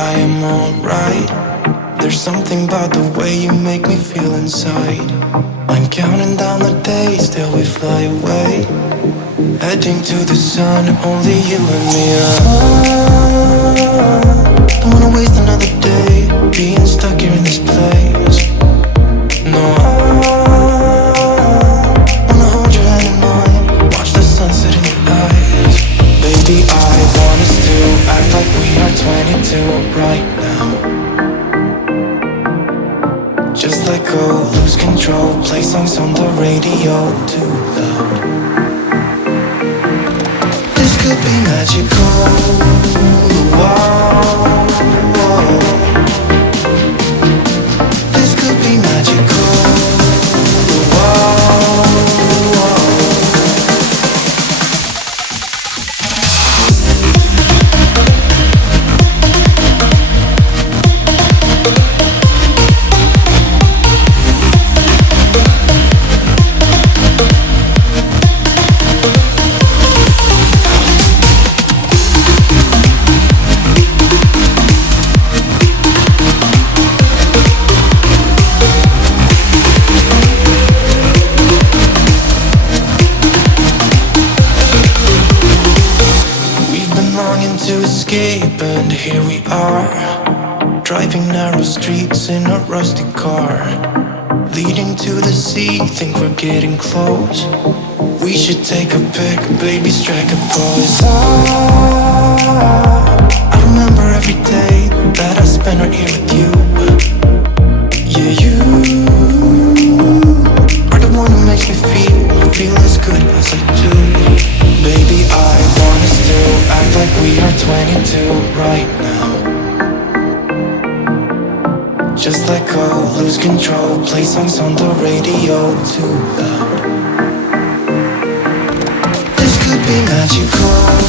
I am alright. There's something about the way you make me feel inside. I'm counting down the days till we fly away, heading to the sun, only you and me. Don't wanna waste another day being stuck here in this place. No, wanna hold your hand in mine, watch the sunset in your eyes. Baby, I want us to act like we are 22 right now. Just let go, lose control, play songs on the radio too loud. This could be magical. Wow, wow. This could be magical. Wow, wow. And here we are, driving narrow streets in a rusty car, leading to the sea, think we're getting close. We should take a pic, baby, strike a pose. I remember every day that I spent right here with you. Yeah, you are the one who makes me feel as good as I do. Baby, I want us to act like we are 22 right now. Just let go, lose control, play songs on the radio too loud. This could be magical.